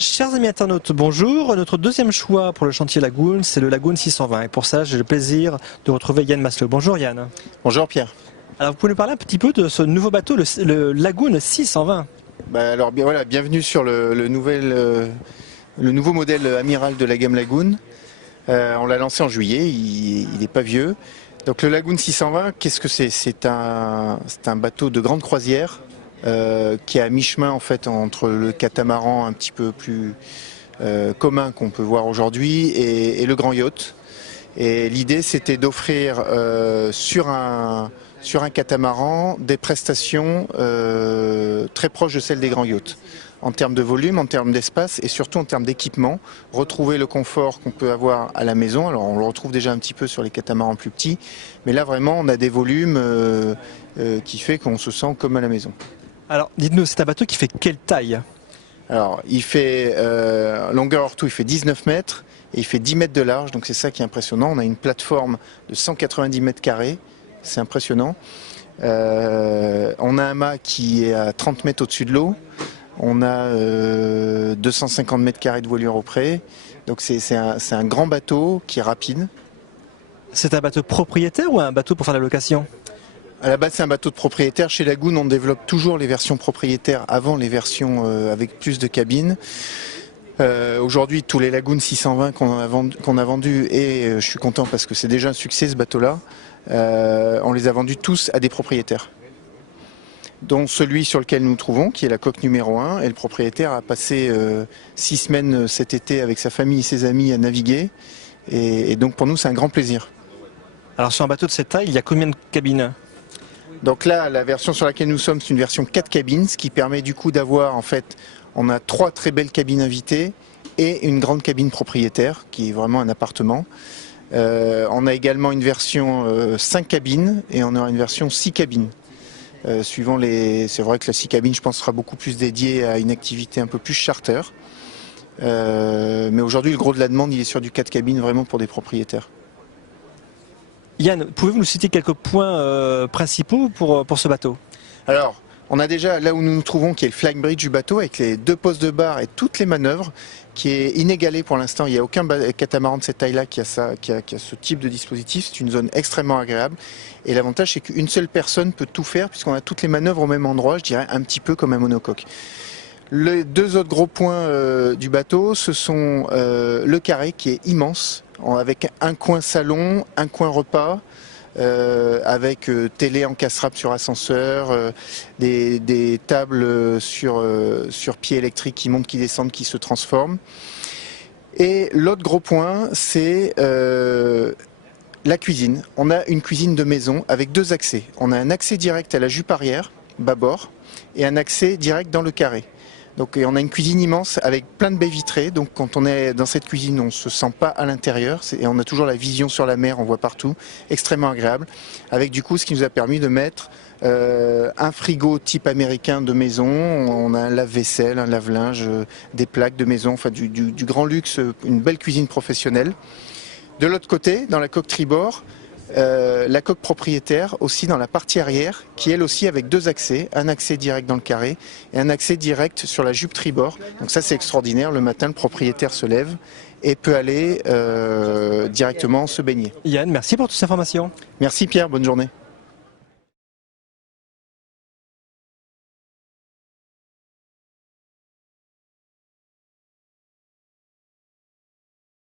Chers amis internautes, bonjour. Notre deuxième choix pour le chantier Lagoon, c'est le Lagoon 620. Et pour ça, j'ai le plaisir de retrouver Yann Maslow. Bonjour Yann. Bonjour Pierre. Alors vous pouvez nous parler un petit peu de ce nouveau bateau, le Lagoon 620. Alors voilà, bienvenue sur le nouveau modèle amiral de la gamme Lagoon. On l'a lancé en juillet, il n'est pas vieux. Donc le Lagoon 620, qu'est-ce que c'est? C'est un bateau de grande croisière qui est à mi-chemin en fait entre le catamaran un petit peu plus commun qu'on peut voir aujourd'hui et le grand yacht. Et l'idée c'était d'offrir sur un catamaran des prestations très proches de celles des grands yachts. En termes de volume, en termes d'espace et surtout en termes d'équipement, retrouver le confort qu'on peut avoir à la maison. Alors on le retrouve déjà un petit peu sur les catamarans plus petits, mais là vraiment on a des volumes qui fait qu'on se sent comme à la maison. Alors dites-nous, c'est un bateau qui fait quelle taille? Alors il fait longueur hors tout, il fait 19 mètres et il fait 10 mètres de large, donc c'est ça qui est impressionnant. On a une plateforme de 190 mètres carrés, c'est impressionnant. On a un mât qui est à 30 mètres au-dessus de l'eau. On a 250 mètres carrés de voilure au près. Donc c'est un grand bateau qui est rapide. C'est un bateau propriétaire ou un bateau pour faire la location? À la base, c'est un bateteau de propriétaire. Chez Lagoon, on développe toujours les versions propriétaires avant les versions avec plus de cabines. Aujourd'hui, tous les Lagoon 620 qu'on a vendus, et je suis content parce que c'est déjà un succès ce bateau-là, on les a vendus tous à des propriétaires. Dont celui sur lequel nous nous trouvons, qui est la coque numéro 1, et le propriétaire a passé 6 semaines cet été avec sa famille et ses amis à naviguer. Et donc pour nous, c'est un grand plaisir. Alors sur un bateau de cette taille, il y a combien de cabines? Donc là, la version sur laquelle nous sommes, c'est une version 4 cabines, ce qui permet du coup d'avoir, en fait, on a 3 très belles cabines invitées et une grande cabine propriétaire, qui est vraiment un appartement. On a également une version 5 cabines et on aura une version 6 cabines. C'est vrai que la 6 cabines, je pense, sera beaucoup plus dédiée à une activité un peu plus charter. Mais aujourd'hui, le gros de la demande, il est sur du 4 cabines, vraiment pour des propriétaires. Yann, pouvez-vous nous citer quelques points principaux pour ce bateau? Alors, on a déjà là où nous nous trouvons, qui est le flag bridge du bateau, avec les 2 postes de barre et toutes les manœuvres, qui est inégalé pour l'instant. Il n'y a aucun catamaran de cette taille-là qui a ce type de dispositif. C'est une zone extrêmement agréable. Et l'avantage, c'est qu'une seule personne peut tout faire, puisqu'on a toutes les manœuvres au même endroit, je dirais un petit peu comme un monocoque. Les 2 autres gros points du bateau, ce sont le carré qui est immense, avec un coin salon, un coin repas, avec télé encastrable sur ascenseur, des tables sur pieds électriques qui montent, qui descendent, qui se transforment. Et l'autre gros point, c'est la cuisine. On a une cuisine de maison avec 2 accès. On a un accès direct à la jupe arrière, bâbord, et un accès direct dans le carré. Donc on a une cuisine immense avec plein de baies vitrées, donc quand on est dans cette cuisine on ne se sent pas à l'intérieur et on a toujours la vision sur la mer, on voit partout, extrêmement agréable, avec du coup ce qui nous a permis de mettre un frigo type américain de maison, on a un lave-vaisselle, un lave-linge, des plaques de maison, enfin du grand luxe, une belle cuisine professionnelle. De l'autre côté, dans la coque tribord, la coque propriétaire aussi dans la partie arrière qui elle aussi avec 2 accès, un accès direct dans le carré et un accès direct sur la jupe tribord. Donc ça c'est extraordinaire, le matin le propriétaire se lève et peut aller directement se baigner. Yann, merci pour toutes ces informations. Merci Pierre, bonne journée.